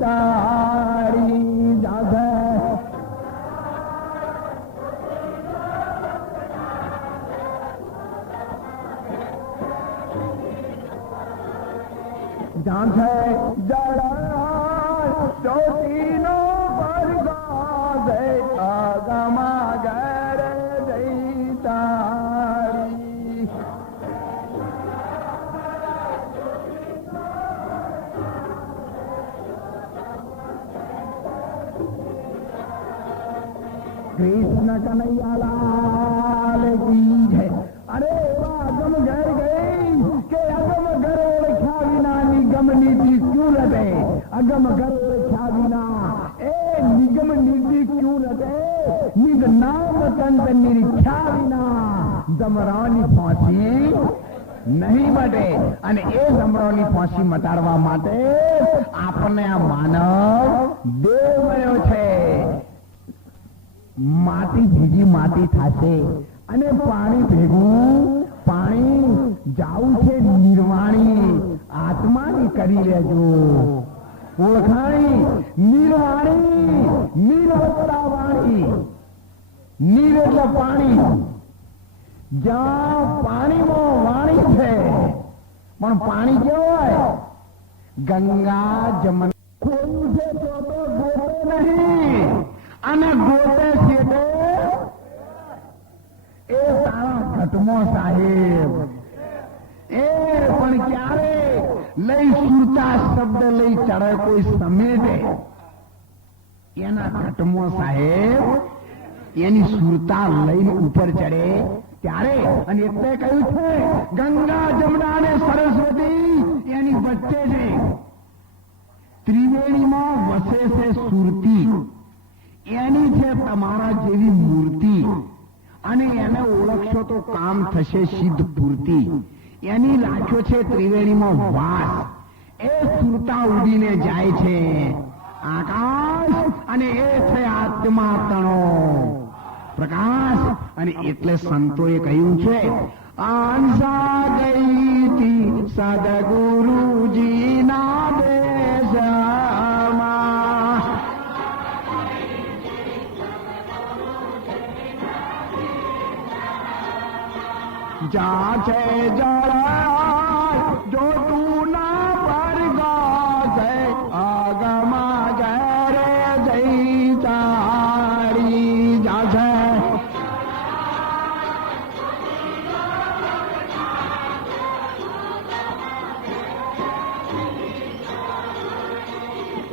તારી જાગે જાગે જડા ચોટીનો પરગાજે આગમા ઘર જઈ તારી કૃષ્ણ કનૈયાલાલ કી જય. અરે એવા અગમ ઘર ગઈ કે અગમ ઘર ઓળખ્યા વિના નિગમ નીતિ ક્યું રટે? અગમ ઘર ઓળખ્યા વિના એ નિગમ નીતિ ક્યું રટે? નિજ નામ કંત નિરીખ્યા વિના જમરાની ફાંસી નહીં મટે. અને એ જમરાની ફાંસી મટાડવા માટે આપણને આ માનવ દેવ બન્યો છે. માટી ભેગી માટી થશે અને પાણી ભેગું પાણી જાવું છે નિર્વાણી. આત્માની કરી લેજો ઓળખાણી નિર્વાણી. નિરવતા વાણી. નીર એટલે પાણી. જ્યાં પાણીમાં વાણી છે પણ પાણી કેવું હોય? ગંગા જમના ખોયું છે તો ગોતે નહીં અને ગોતે છેટે એ તારા ઘટમો સાહેબ. એ પણ ક્યારે લઈ સુરતા શબ્દ લઈ ચડે કોઈ સમેટે એના ઘટમો સાહેબ એની સુરતા લઈને ઉપર ચડે ત્યારે. અને એટલે કહ્યું છે ગંગા જમના અને સરસ્વતી એની વચ્ચે છે. ત્રિવેણીમાં વસે છે સુરતી. એની છે તમારા જેવી મૂર્તિ અને એને ઓળખશો તો કામ થશે સિદ્ધ પૂર્તિ. એની લાખ્યો છે ત્રિવેણીમાં વાસ. એ સુરતા ઉડીને જાય છે આકાશ અને એ છે આત્મા તણો પ્રકાશ. અને એટલે સંતોએ કહ્યું છે આંસા ગઈ તી સદગુરુજી ના દેશમાં જા છે જળાય જો તું ના પરગાજે આગમા ઘરે જઈ તારી જા છે.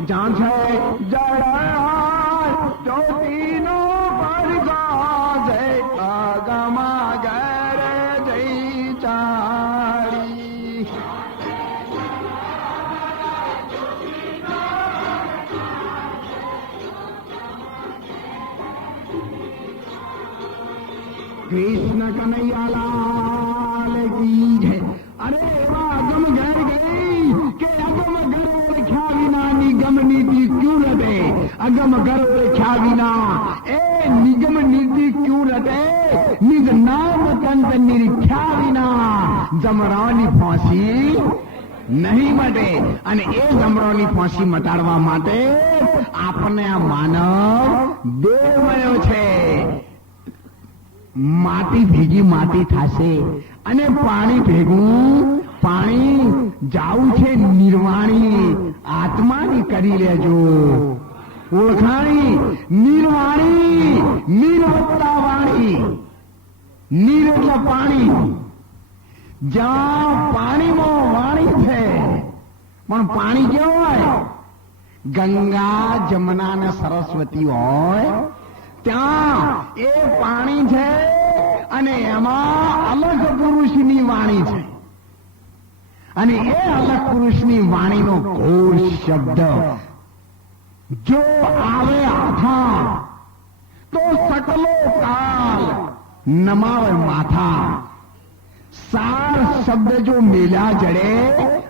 જા છે જળાય જ્યોતિનો પરગાજે આગમા ઘરે જઈ તારી. કૃષ્ણ કનૈયાલાલ કી જય. અરે એવા અગમ ઘર ગઈ કે અગમ ઘર ઓળખ્યા વિના નિગમ નીતિ ક્યું રટે? અગમ ઘર ઓળખ્યા વિના એ નિગમ નીતિ ક્યું રટે? નિજ નામ કંત નિરીખ્યા વિના જમરાની ફાંસી નહીં મટે. અને એ જમરાની ફાંસી મટાડવા માટે આપણને આ માનવ દેવ બન્યો છે. માટી ભેગી માટી થશે અને પાણી ભેગું પાણી જાવું છે નિર્વાણી. આત્માની કરી લેજો ઓળખાણી નિર્વાણી. નિરવતા વાણી. નીર એટલે પાણી. જ્યાં પાણીમાં વાણી છે પણ પાણી કેવું હોય? ગંગા જમના અને સરસ્વતી હોય ત્યાં એ પાણી છે અને એમાં અલગ પુરુષની વાણી છે. અને એ અલગ પુરુષની વાણીનો ઘોર શબ્દ જો આવે હાથા તો સકલો કાલ નમાવે માથા. સાર શબ્દ જો મેલા જડે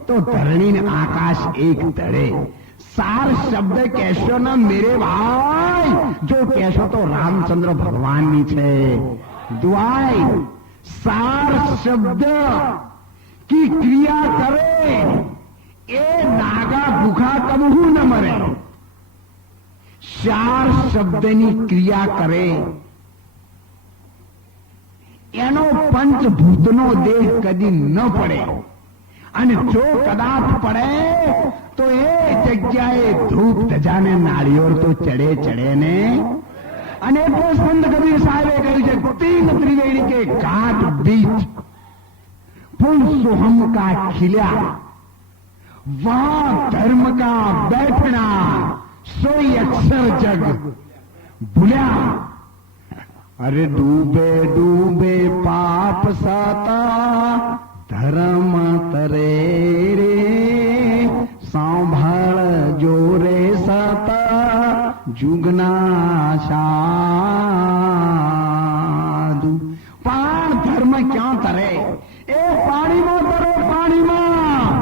તો ધરણી ને આકાશ એક તળે. सार शब्द कहो ना मेरे भाई, जो कहो तो रामचंद्र भगवान नी छे दुआई। सार शब्द की क्रिया करे એ નાગા ભૂખા કબહુ ન મરે. 4 શબ્દની ક્રિયા કરે એનો પંચભૂતનો દેહ કદી ન પડે, અને જો કદાચ પડે તો એ જગ્યાએ ધૂપ ધજાને નાળિયેર તો ચડે ને. અને એટલે સંત કબીર સાહેબે કહ્યું છે, 3 ત્રિવેણી કે ઘાટ बीच फूल सोहम का खिला, वहां धर्म का बैठना, सोई अक्षर जग भूला. अरे डूबे डूबे पाप साता धर्म तरे रे, सांभळ जोरे साता जुगना साधु. પણ ધર્મ ક્યાં તરે? એ પાણીમાં તરે, પાણીમાં.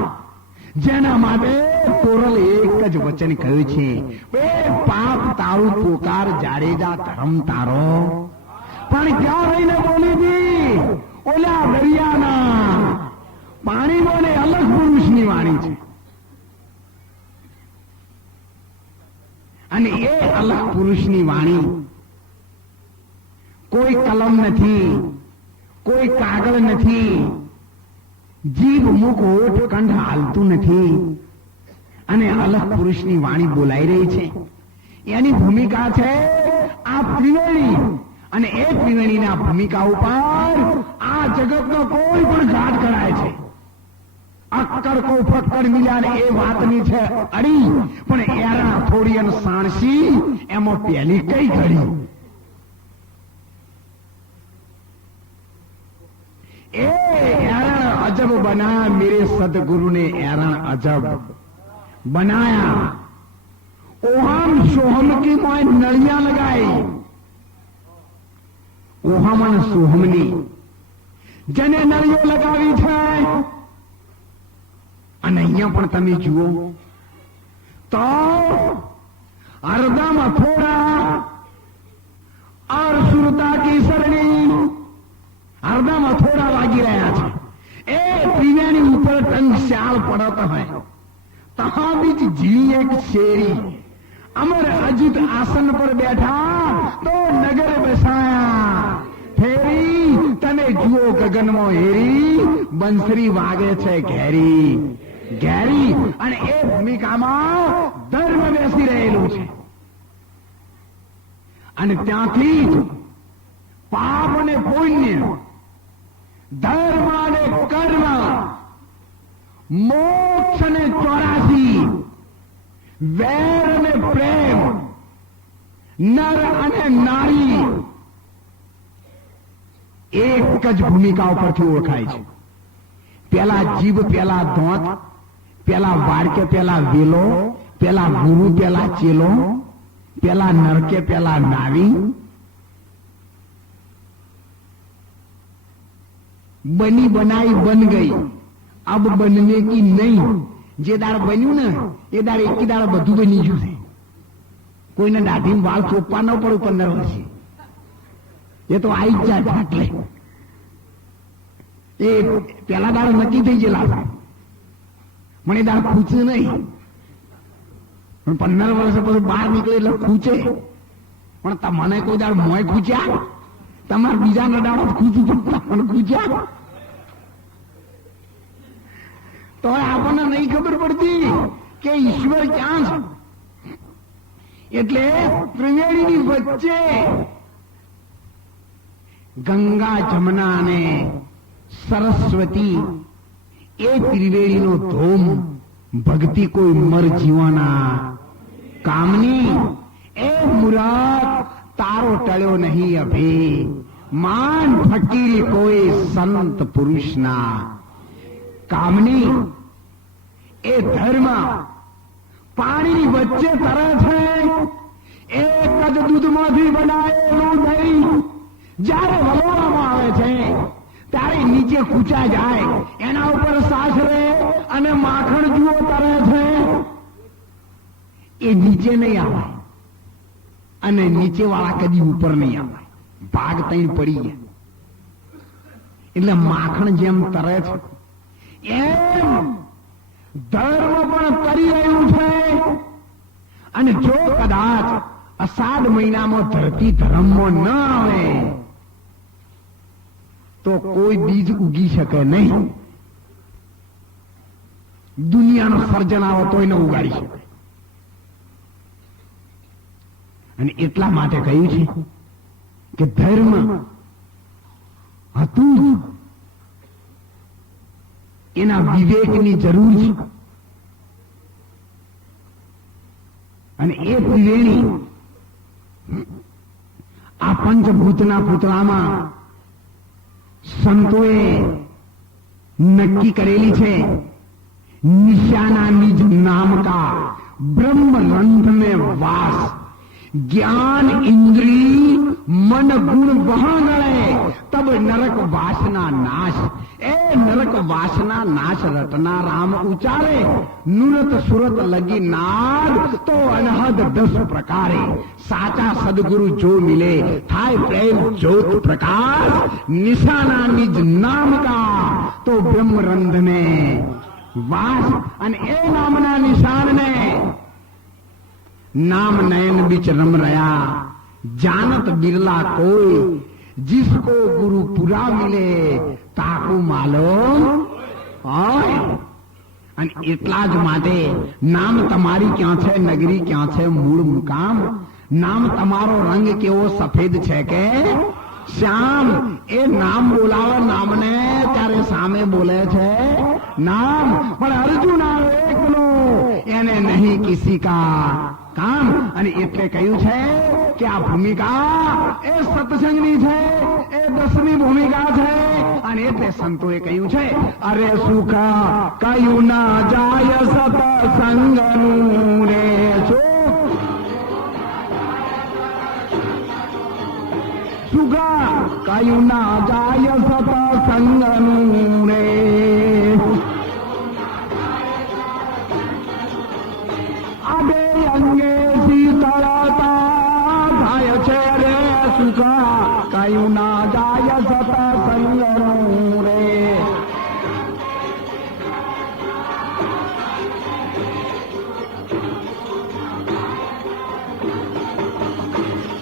જેના માટે તોરલ એક જ વચન કહ્યું છે, એ પાપ તારું પોકાર જાડેજા ધર્મ તારો. પણ ક્યાં રહીને બોલી હતી? ઓલા દરિયાના પાણીમાં અલગ પુરુષની વાણી છે. અને એ અલગ પુરુષની વાણી કોઈ કલમ નથી, કોઈ કાગળ નથી, જીભ મુખ હોઠ કંઠ હાલતું નથી, અને અલગ પુરુષની વાણી બોલાઈ રહી છે. એની ભૂમિકા છે આ ત્રિવેણી, અને એ ત્રિવેણીના ભૂમિકા ઉપર આ જગતનો કોઈ પણ ઘાટ કરાય છે. અક્કર કો ફક્કર મિલ્યા એ વાતની છે અડી, પણ એરા થોડી અને સાણસી એમાં પહેલી કઈ ઘડી. ए एरण अजब बना, मेरे सदगुरु ने एरण अजब बनाया. ओहम सोहम की मोय नलियां लगाई, ओहम અને સોહમની જેને નળીઓ લગાવી છે. અને અહીંયા પણ તમે જુઓ તો અર્ધમ થોડા और सुरता की सरणी हरदम हथोड़ा वागी रहा है. ए त्रिवेणी ऊपर टंकशाल पड़त है, तहां बीच झीली एक शेरी अमर अजित आसन पर बैठा तो नगर बसाया. फेरी तने जुओ गगનમાં હેરી, બંસરી વાગે છે ઘેરી ઘેરી. અને એ ભૂમિકામાં ધર્મ બેસી રહેલું છે. અને ત્યાંથી જ પાપ અને પુણ્ય, ધર્મ અને કર્મ, મોક્ષ અને 84, વેર અને પ્રેમ, નર અને નારી એક જ ભૂમિકા ઉપરથી ઓળખાય છે. પેલા જીભ, પેલા ધોંત, પેલા વાડકે, પેલા વેલો, પેલા ગુરુ, પેલા ચેલો, પેલા નરકે, પેલા નારી. बनी बनाई बन गई, अब बनने की नहीं. જે દાળ બન્યું ને એ દાળ એકી દાળ બધું બની ગયું છે. કોઈને દાઢીમાં વાળ ચોપવા ન પડે 15 વર્ષે, એ તો આવી જ જાય એટલે. એ પેલા દાળ નક્કી થઈ ગયેલા, મને દાળ ખૂચે નહીં. પણ 15 વર્ષ પછી બહાર નીકળે એટલે ખૂચે. પણ તમને કોઈ દાળ મોય ખૂચ્યા? તમારે બીજા નડાડો ખૂચું પણ ખૂચ્યા તો આપણને નહીં ખબર પડતી કે ઈશ્વર ક્યાં છે. એટલે ત્રિવેણીની વચ્ચે ગંગા, જમના અને સરસ્વતી એ ત્રિવેણીનો ધોમ. ભક્તિ કોઈ મર જીવાના કામની. એ મુરાદ તારો ટળ્યો નહીં અભી, માન ફકીરી કોઈ સંત પુરુષના કામની. એ ધર્મ પાણીની વચ્ચે તરે છે. એક જ દૂધમાંથી બનાવેલું દહીં જ્યારે વલોવામાં આવે છે ત્યારે નીચે કૂચા જાય, એના ઉપર સાસરે અને માખણ જુઓ તરે છે. એ નીચે નહીં આવે અને નીચે વાળા કદી ઉપર નહીં આવે. ભાગ તઈ પડી ગયા. એટલે માખણ જેમ તરે છે એમ ધર્મ પણ કરી રહ્યું છે. અને જો કદાચ અષાઢ મહિનામાં ધરતી ધર્મમાં ન આવે તો કોઈ બીજ ઉગી શકે નહીં. દુનિયાનો સર્જનારો તોય ન ઉગાડી શકે. અને એટલા માટે કહ્યું છે કે ધર્મ હતું એના વિવેકની જરૂર છે. અને એ ત્રિવેણી આ પંચભૂતના પૂતળામાં સંતોએ નક્કી કરેલી છે. નિશાના નિજ નામ કા બ્રહ્મ રંધ में वास, ज्ञान इंद्री मन गुण वहां गणे तब नरक वासना नाश. ए नरक वासना नाश रटना राम उचारे, नुरत सुरत लगी नाद तो अनहद 10 प्रकारे. साचा सदगुरु जो मिले थाय प्रेम ज्योत प्रकाश, निशाना निज नाम का तो ब्रह्म रंध में वास. અને એ નામના નિશાનને नाम नयन बिच रम रया, जानत बिरला कोई, जिसको गुरु पूरा मिले ताकू मालूम હોય. અને એટલા જ માટે નામ તમારી ક્યાં છે, નગરી ક્યાં છે, મૂળ મુકામ. નામ તમારો રંગ કેવો સફેદ છે કે શ્યામ. એ નામ બોલાવે નામને ત્યારે સામે બોલે છે નામ. પણ અર્જુન આવે એકલો, એને નહીં કિસી કા કામ. અને એટલે કહ્યું છે કે આ ભૂમિકા એ સત્સંગની છે, એ 10મી ભૂમિકા છે. અને એટલે સંતોએ કહ્યું છે અરે સુખ કયું ના જાય સત્સંગનું રે. સુખ કયું ના જાય સત્સંગનું રે. આડે અંગે શીતળતા થાય છે રે સુખ કયું ના જાય સત્સંગનું રે.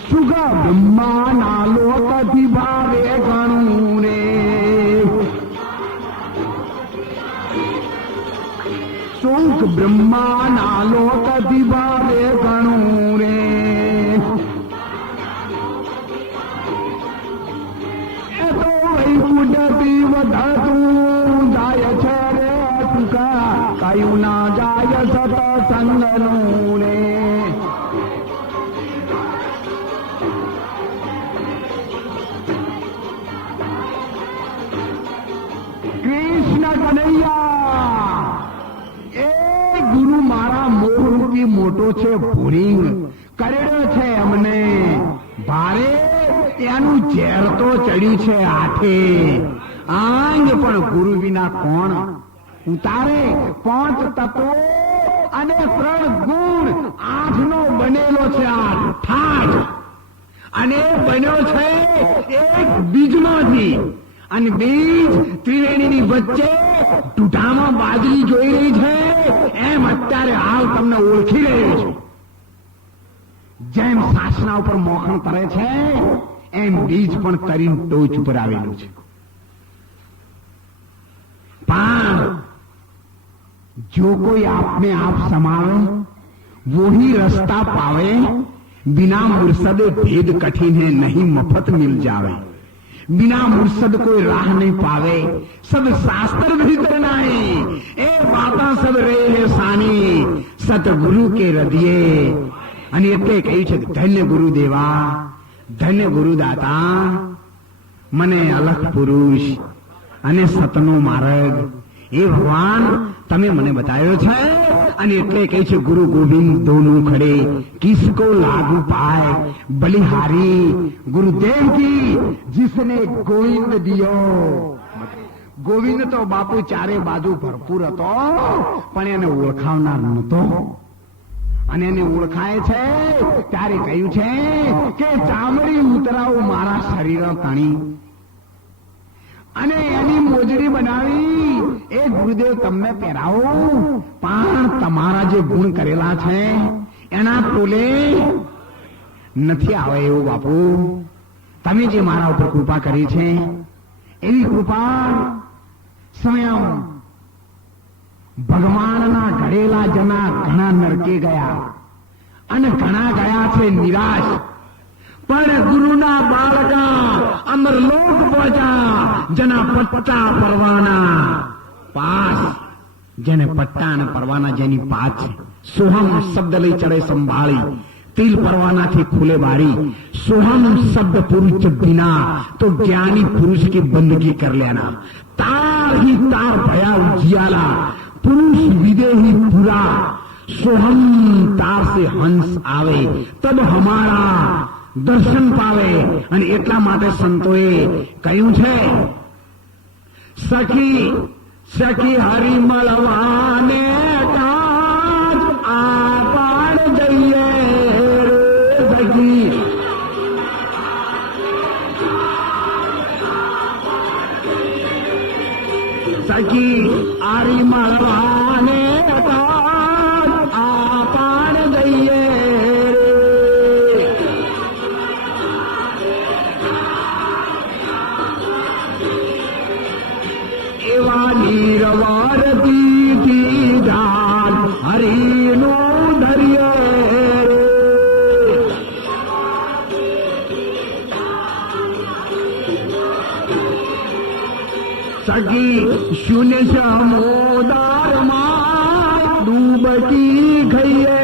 સુખ બ્રહ્માના લોકથી ભાવે ગણું રે. સુખ બ્રહ્માના લોકથી ભાવે ગણું રે. એ તો વૈકુંઠથી વધતું જાય છે રે સુખ કયું ના જાય સત્સંગનું રે. કૃષ્ણ કનૈયા એ ગુરુ મારા મોહરૂપી મોટો છે ભૂરિંગ, કરડ્યો છે અમને ભારે, એનું ઝેર તો ચડ્યું છે હાથે. આંગ પણ ગુરુ વિના કોણ ઉતારે. 5 તત્વો અને 3 ગુણ, 8નો બનેલો છે આ ઠાઠ. અને બન્યો છે એક બીજમાંથી. અને બીજ ત્રિવેણીની વચ્ચે ટૂઢામાં બાજરી જોઈ રહી છે એમ અત્યારે હાલ તમને ઓળખી રહ્યું છે. જેમ સાસના ઉપર મોખણ તરે છે એમ બીજ પણ તરીને ટોચ ઉપર આવેલું છે. પણ जो कोई आप में आप समावे वही रास्ता पावे, बिना मुर्शद भेद कठिन है नहीं मफत मिल जावे. बिना मुर्शद कोई राह नहीं पावे, सब शास्त्र भीतर नाए ए बाता सब रे है सानी सतगुरु के हृदय. અને એટલે કહ્યું છે ધન્ય ગુરુદેવા, ધન્ય ગુરુદાતા, મને અલખ પુરુષ અને સતનો માર્ગ એ ભગવાન તમે મને બતાવ્યો છે. અને એટલે કહે છે ગુરુ ગોવિંદ દોનો ખડે કિસકો લાગુ પાય બલિહારી. ગુરુદેવ કી जिसने ગોવિંદ દિયો. ગોવિંદ તો બાપુ ચારે બાજુ ભરપૂર હતો પણ એને ઓળખાવનાર નતો. અને એને ઓળખાય છે ત્યારે કહ્યું છે કે ચામડી ઉતરાવું મારા શરીર તણી અને એની મોજડી બનાવી એ ગુરુદેવ તમને પહેરાવું, પણ તમારા જે ગુણ કરેલા છે એના ટોલે નથી આવે એવું બાપુ. તમે જે મારા ઉપર કૃપા કરી છે એવી કૃપા સ્વયં ભગવાનના ઘડેલા જના ઘણા નરકે ગયા અને ઘણા ગયા છે નિરાશ, પણ ગુરુના બાળકા અમરલોક પહોંચ્યા જેના પટ્ટા પરવાના પાસ, જેને પટ્ટા અને પરવાના જેની પાસ છે. સોહમ શબ્દ લઈ ચડે સંભાળી, तिल परवाना थी खुले बारी. सोहम शब्द पुरुष बिना तो ज्ञानी पुरुष की बंदगी कर लेना. तार ही तार भया उजियाला, पुरुष विदेही पूरा. सोहम तार से हंस आवे तब हमारा दर्शन पावे. અને એટલા માટે સંતોએ કહ્યું છે, સખી સખી હરિ મળવાને કાજ આપાડ જઈએ સખી. સખી હરિ મળવાને કાજ આપાડ જઈએ. નીરવારતી જાન હરિનો ધર્ય સખી શૂન્ય સમોદારમાં ડૂબકી ખઈએ.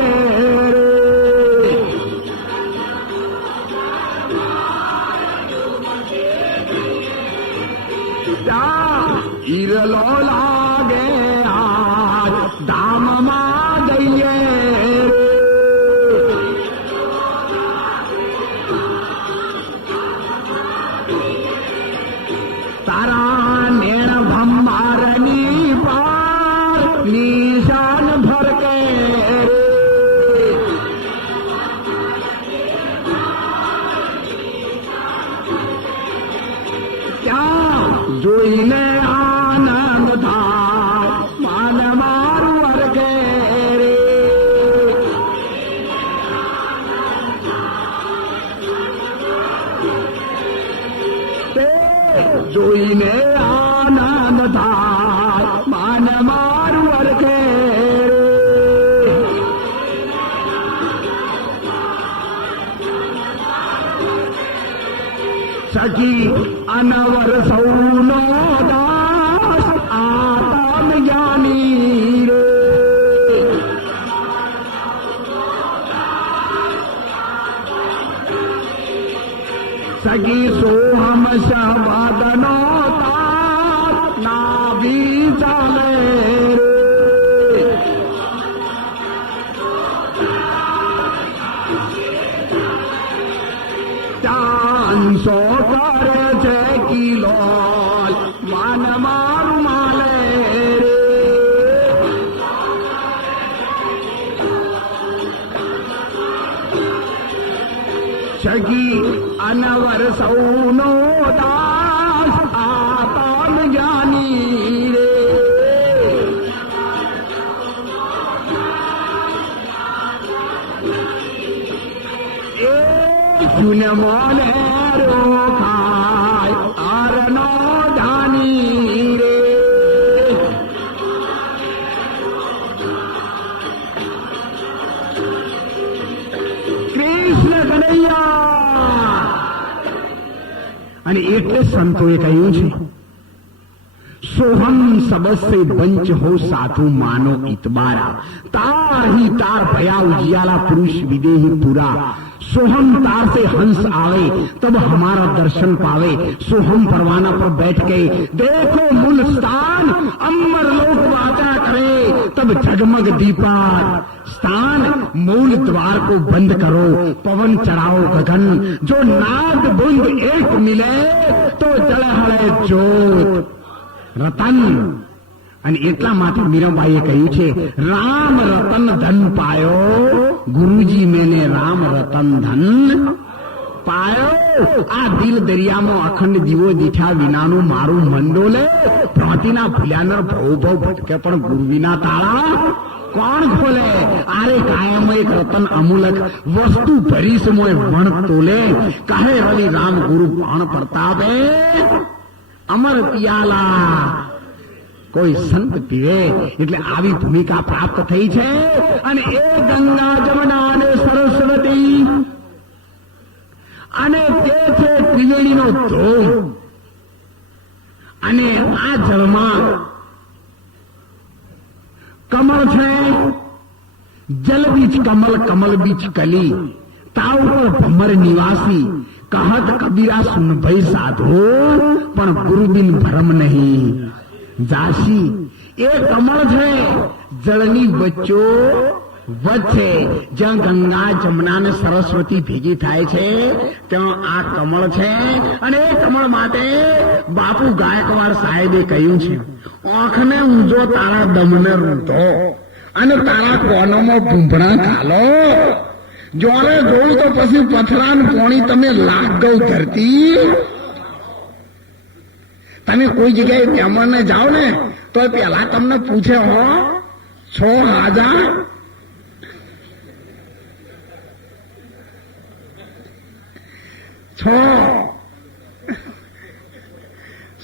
ઈરલો લાગે આજ ધામમાં જઈએ. તારા નેણ ભમ્મારની પાર નિશાન ભરકે. ત્યાં જોઈને આનંદ થાય માન મારું વર્ગે રે. જોઈને આનંદ થાય માન મારું વર્ગે રે. સખી અનવર સૌનો દાસ આત્મ જ્ઞાની રે. સખી સોહમ શબ્દનો તાર નાભી ચાલે રે. ચાંસો કરે છે કિલો માન મારું માલે રે. સખી અનવર સૌનો દાસ આત્મ જ્ઞાની રે. એ શૂન્ય મોને રોખાય આરનો ધાની રે. કૃષ્ણ કનૈયા. અને એટલે સંતોએ કહ્યું છે, सोहम सबसे बंच हो साधु मानो इतबारा. तार ही तार भया उजियाला पुरुष विदेही पूरा. सोहम तार से हंस आवे तब हमारा दर्शन पावे. सोहम परवाना पर बैठ गए देखो मूल स्थान. अमर लोक वाचा करे तब जगमग दीपा स्थान. मूल द्वार को बंद करो पवन चढ़ाओ गगन. जो नाद बुंद एक मिले तो जड़ हड़े ज्योत રતન. અને એટલા માટે મીરાબાઈએ કહ્યું છે, રામ રતન ધન પાયો ગુરુજી મેને રામ રતન ધન પાયો આ દિલ દરિયામાં અખંડ દીવો દીઠા વિનાનું મારું મંડોલે પ્રાંતિના ભૂલ્યાનર ભવ ભટકે પણ ગુરુ વિના તાળા કોણ ખોલે? આરે કાયમ એક રતન અમૂલક વસ્તુ ભરીશ મોય વણ તોલે કહે વળી રામ ગુરુ બાણ પ્રતાપે અમર પિયાલા કોઈ સંત પીવે. એટલે આવી ભૂમિકા પ્રાપ્ત થઈ છે. અને એ ગંગા જમના અને સરસ્વતી અને તે છે ત્રિવેણીનો ધોમ. અને આ જળમાં કમળ છે, જલ બીચ કમલ, કમલ બીચ કલી, તાવ પર ભમર નિવાસી, કહત કબીરા સુન ભઈ સાધો, પણ ગુરુબિન ભરમ નહીં જાસી. એ કમળ છે જળની વચ્ચો વચ્ચે, જ્યાં ગંગા જમના ને સરસ્વતી ભેગી થાય છે ત્યાં આ કમળ છે. અને એ કમળ માટે બાપુ ગાયકવાડ સાહેબે કહ્યું છે, આંખને ઊંઝો તારા દમને રૂંધો અને તારા કોનોમાં ભૂંભણા ઘાલો. જોરે જોયું તો પછી પથરાન પોણી તમે લાગો ધરતી. તમે કોઈ જગ્યાએ મહેમાનને જાઓ ને તો પેલા તમને પૂછે, હો છો હાજા?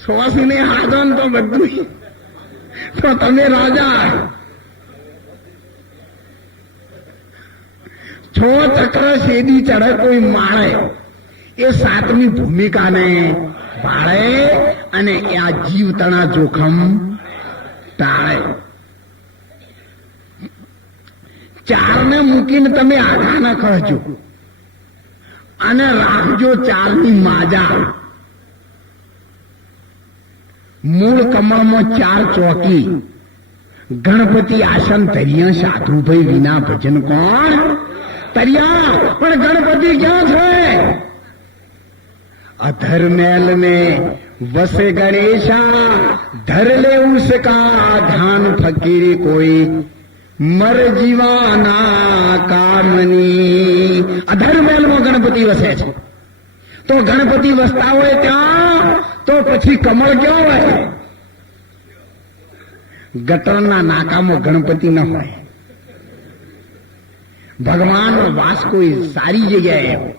સોસીને હાજો ને તો બધું તો તમે રાજા છો. ચક્ર શેદી ચડે કોઈ માળે, એ સાતમી ભૂમિકાને ભાળે અને આ જીવતણા જોખમ ટાળે. ચારને મૂકીને તમે આઘા ન કરજો અને રાખજો ચારની માજા. મૂળ કમળમાં 4 ચોકી, ગણપતિ આસન તરિયા, સાધુભાઈ વિના ભજન કોણ તરિયા. પણ ગણપતિ ક્યાં છે? अधर मैल में वसे गणेशा, धर ले उसका ध्यान फकीरी कोई, मर जीवाना कामनी. अधर मैल में गणपति वसे છે. તો ગણપતિ વસતા હોય ત્યાં તો પછી કમળ ક્યાં હોય? ગટરના નાકામાં ગણપતિ ન હોય. ભગવાનનો વાસ કોઈ સારી જગ્યાએ હોય.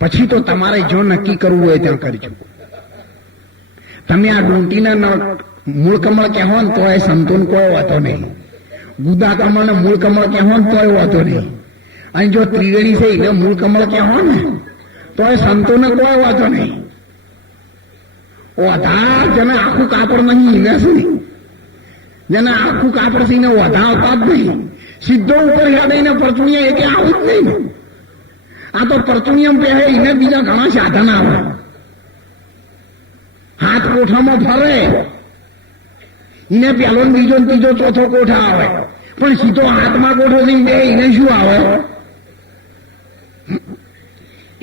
પછી તો તમારે જો નક્કી કરવું હોય ત્યાં કરજો. તમે આ ડૂંટીના મૂળ કમળ કહેવો ને તો એ સંતોન કોઈ વાતો નહીં. ગુદા કમળ ને મૂળ કમળ કહેવો ને તો એ વાતો નહીં. અને જો ત્રિવેણી છે એને મૂળ કમળ કહેવો ને તો એ સંતોને કોઈ વાતો નહીં. ઓધા જેને આખું કાપડ નહીં એને શું નહીં, જેને આખું કાપડ છે એને ઓધા આવતા જ નહીં. સીધો ઉપર હેડીને પરચુણિયા એ કે આવું જ નહીં. આ તો પરચુણિયમ પહેરે એને બીજા ઘણા સાધન આવે. હાથ કોઠામાં ફરે એને પેલો બીજો ત્રીજો ચોથો કોઠા આવે. પણ સીધો હાથમાં કોઠો થઈને બે એને શું આવે?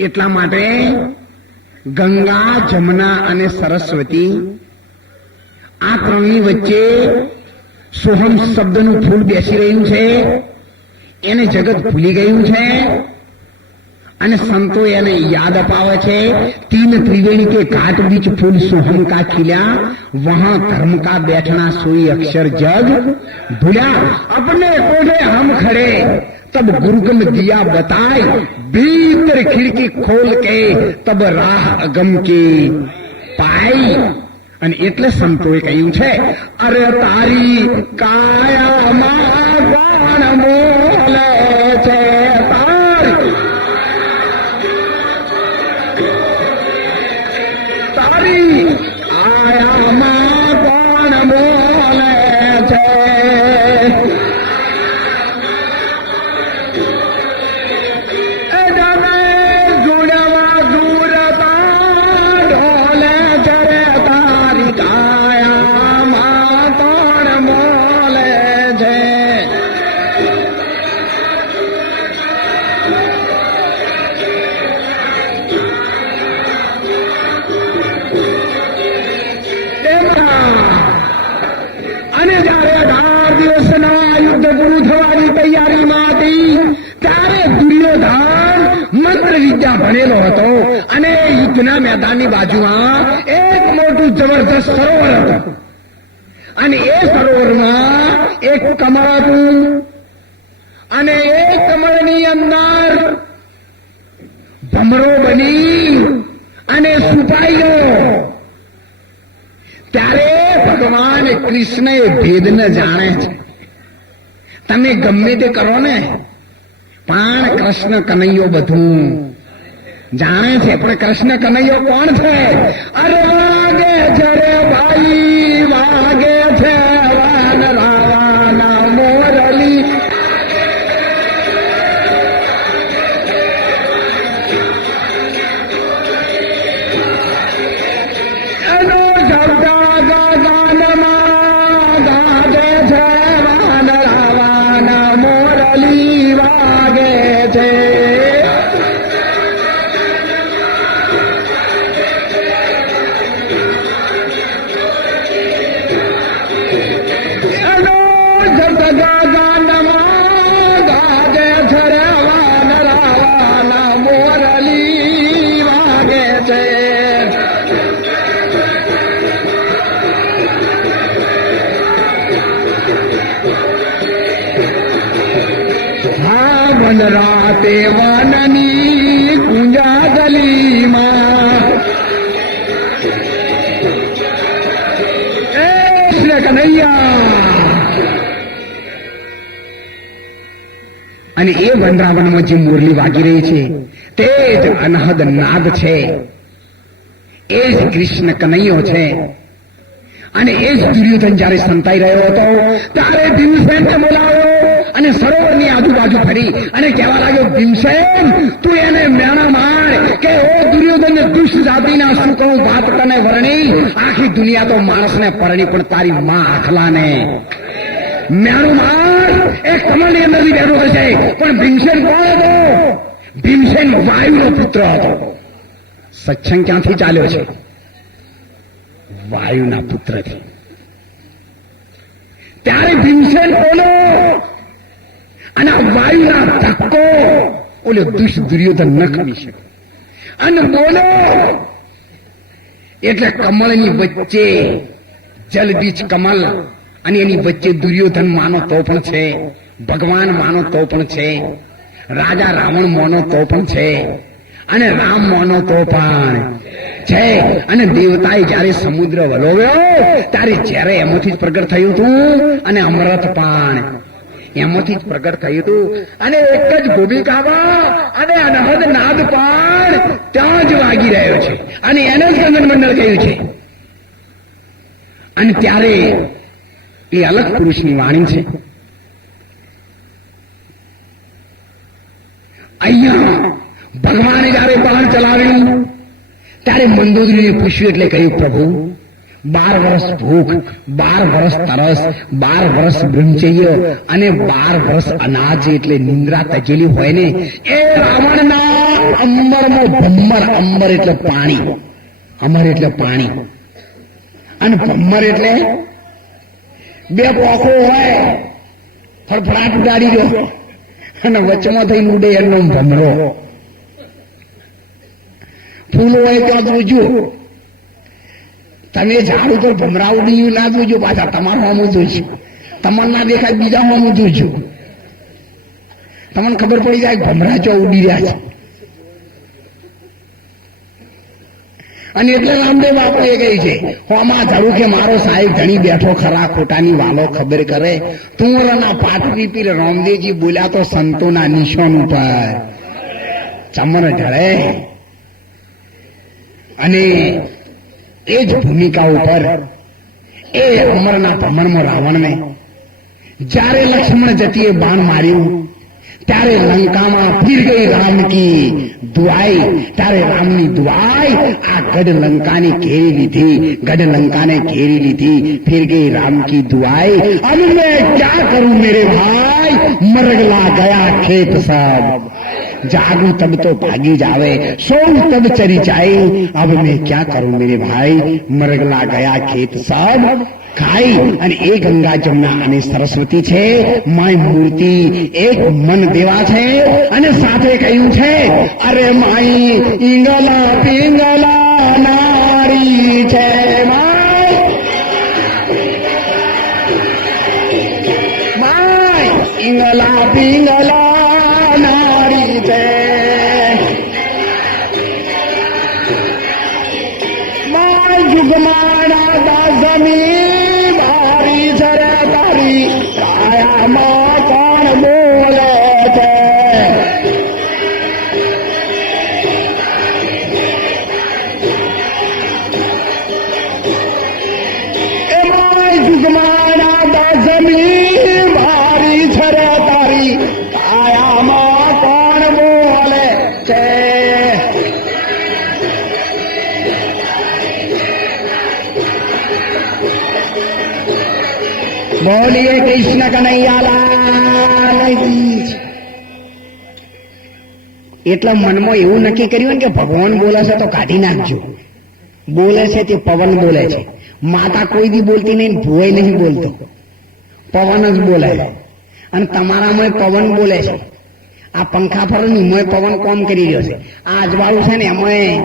એટલા માટે ગંગા, જમના અને સરસ્વતી આ ત્રણની વચ્ચે સોહમ શબ્દનું ફૂલ બેસી રહ્યું છે. એને જગત ભૂલી ગયું છે અને સંતો એને યાદ અપાવે છે. 3 त्रिवेणी के घाट बीच फूल सोहम का खिला, वहां धर्म का बैठना सोई अक्षर जग भूला. अपने कोठे हम खड़े तब गुरुगम दिया बताए, भीतर खिड़की खोल के तब राह अगम की पाई. અને એટલે સંતોએ કહ્યું છે, અરે તારી કાયામાં કોણ બોલે છે? તારી કાયામાં કોણ બોલે છે? વિદ્યા ભણેલો હતો અને યુદ્ધના મેદાનની બાજુમાં એક મોટું જબરદસ્ત સરોવર હતું અને એ સરોવરમાં એક કમળ હતું અને એ કમળની અંદર ભમરો બની અને છુપાઈ ગયો. ત્યારે ભગવાન કૃષ્ણ એ ભેદને જાણે છે. તમે ગમે તે કરો ને પણ કૃષ્ણ કનૈયો બધું જાણે છે. પણ કૃષ્ણ કનૈયો કોણ છે? અરે વાગે છે રે ભાઈ, વાગે છે વાનરાવાના મોરલી. એનો શબ્દ ગગનમાં ગાજે છે, વાનરાવાના મોરલી વાગે છે. રાતે વનની કુંજાગલીમાં કનૈયા અને એ વનરાવનમાં જે મુરલી વાગી રહી છે તે જ અનહદ નાદ છે. એ જ કૃષ્ણ કનૈયો છે. અને એ જ દુર્યોધન જયારે સંતાઈ રહ્યો હતો ત્યારે ભીમસેનને બોલાવ્યો અને સરોવરની આજુબાજુ ફરી અને કહેવા લાગ્યો, ભીમસેન તું એને મેણા માર કે ઓ દુર્યોધન દુષ્ટ જાતિના શું કહું વાત તને વરણી. આખી દુનિયા તો માણસને પરણી પણ તારી માં આખલાને મેણું માર. એ કમળની અંદરથી બેઠો થશે. પણ ભીમસેન કોણ હતો? ભીમસેન વાયુનો પુત્ર હતો. સત્સંગ ક્યાંથી ચાલ્યો છે? વાયુના પુત્રથી. ત્યારે ભીમસેન બોલો અને આ વાયુના ધક્કો ઓલો દુષ્ટ દુર્યોધન ન ખમી શકે. અને બોલો એટલે કમળની વચ્ચે જલબીજ કમલ અને એની વચ્ચે દુર્યોધન માનો તો પણ છે, ભગવાન માનો તો પણ છે, રાજા રાવણ માનો તો પણ છે, અને રામ માનો તો પણ છે. અને દેવતાએ જયારે સમુદ્ર વલોવ્યો ત્યારે જ્યારે એમાંથી જ પ્રગટ થયું હતું અને અમૃત પણ એમાંથી જ પ્રગટ થયું હતું. અને એક જ ભૂમિકામાં અને અનહદ નાદ પણ ત્યાં જ વાગી રહ્યો છે અને એને જ ગગન મંડળ કહ્યું છે. અને ત્યારે એ અલગ પુરુષની વાણી છે. અહીંયા ભગવાને જયારે બાણ ચલાવ્યું ત્યારે મંદોદરીને પૂછ્યું એટલે કહ્યું, પ્રભુ 12 વર્ષ ભૂખ, 12 વર્ષ તરસ, 12 વર્ષ બ્રહ્મચર્ય અને 12 વર્ષ અનાજ એટલે નિંદ્રા તજેલી હોય ને એ રાવણના અંબરમાં ભમ્મર. અંબર એટલે પાણી, અમર એટલે પાણી અને ભમ્મર એટલે બે પોખો હોય ફડફડાટ ઉડાડી દો અને વચમાં થઈને ઉડે એનો ભમરો. ફૂલ હોય ત્યાં જોજો. તમે ઝાડ ઉપર ભમરા ઉડ્યું ના જોજો, પાછા તમારું હોમું જોઈશું. તમારે ના દેખાય બીજા હોમું જોઈશું. તમને ખબર પડી જાય ભમરા ચો ઉડી રહ્યા છે. અને એટલે રામદેવ બાપુ એ કહી છે, હોમાં ધરું કે મારો સાહેબ ધણી બેઠો ખરા ખોટાની વાલો ખબર કરે. તુંરના પાટવી પીર રામદેવજી બોલ્યા તો સંતોના નિશાન ઉપર ચમર ઢળે. અને એ જ ભૂમિકા ઉપર એ અમરના ભ્રમણમાં રાવણને જ્યારે લક્ષ્મણ જતીએ બાણ માર્યું ત્યારે લંકામાં ફીર ગઈ રામ કી દુઆઈ. ત્યારે રામની દુઆઈ આ ગઢ લંકાને ઘેરી લીધી, ગઢ લંકાને ઘેરી લીધી. ફીર ગઈ રામ કી દુઆઈ. अब मैं क्या करूं मेरे भाई, मरगला ગયા ખેત सब. जागू तब तो भागी जावे, सोऊं तब चरी जाए. अब मैं क्या करूं मेरे भाई, मरगला ગયા ખેત सब. ખાઈ અને એ ગંગા જમુના અને સરસ્વતી છે માય મૂર્તિ એક મન દેવા છે અને સાથે કહ્યું છે અરે માઈ ઈંગલા પિંગલા નારી છે માય ઈંગલા પિંગલા નારી છે માય જુગમાના દાસમી મારી છે તારી કાયામાં કોણ બોલે છે જુગમાના દાસમી મારી છે તારી કાયામાં કોણ બોલે છે બોલીએ કૃષ્ણ કનૈયાલાલ કી જય. એટલે મનમાં એવું નક્કી કર્યું કે ભગવાન બોલે છે તો કાઢી નાખજો. બોલે છે તે પવન બોલે છે. માતા કોઈ દી બોલતી નહીં, ભોય નહીં બોલતો, પવન જ બોલે. અને તમારામાં પવન બોલે છે. આ પંખા ફરનું મોય પવન કામ કરી રહ્યો છે. આ અજવાળું છે ને એમાં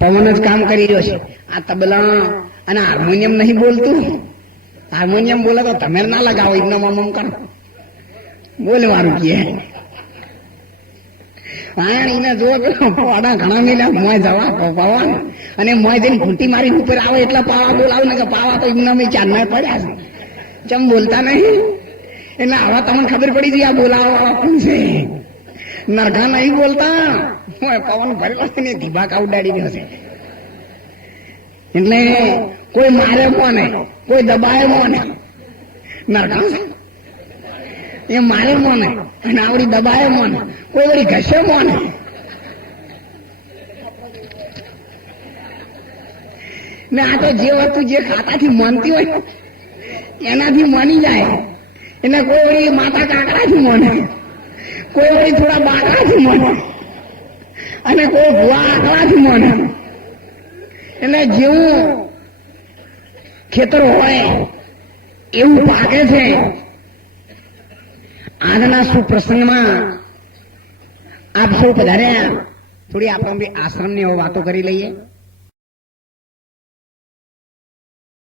પવન જ કામ કરી રહ્યો છે. આ તબલા અને હાર્મોનિયમ નહીં બોલતું. હાર્મોનિયમ બોલે તો તમે ના લગાવો, એમનો મમ કરો બોલવાનું કે પાણીને જો પાડા ઘણા મિલ્યા મોય જવા પવન અને મોય જઈને ઘૂંટી મારી ઉપર આવે એટલે પાવા બોલાવ ને કે પાવા તો એમના મેં ચાર ના પડ્યા છે. ચમ બોલતા નહીં એટલે આવા તમને ખબર પડી ગઈ આ બોલાવા વાળા કોણ છે. નરઘા નહીં બોલતા, પવન ભરેલો છે ને ધીબાકા ઉડાડી રહ્યો છે. એટલે કોઈ મારે કોને, કોઈ દબાય મોને. નરઘા છે એ મારે મોને અને આવડી દબાય મોને, કોઈ વળી ઘસે મોને. ને આ તો જે વસ્તુ જે ખાતાથી માનતી હોય એનાથી માની જાય. એટલે કોઈ વળી માતા કાકડાથી મોને, કોઈ વળી થોડા બાકડાથી મોને અને કોઈ ભુવા આકડાથી મોને. એટલે જેવું ખેતર હોય એવું પાકે છે. આજના સુપ્રસંગમાં આપ સૌ પધાર્યા. થોડી આપણે આશ્રમની વાતો કરી લઈએ.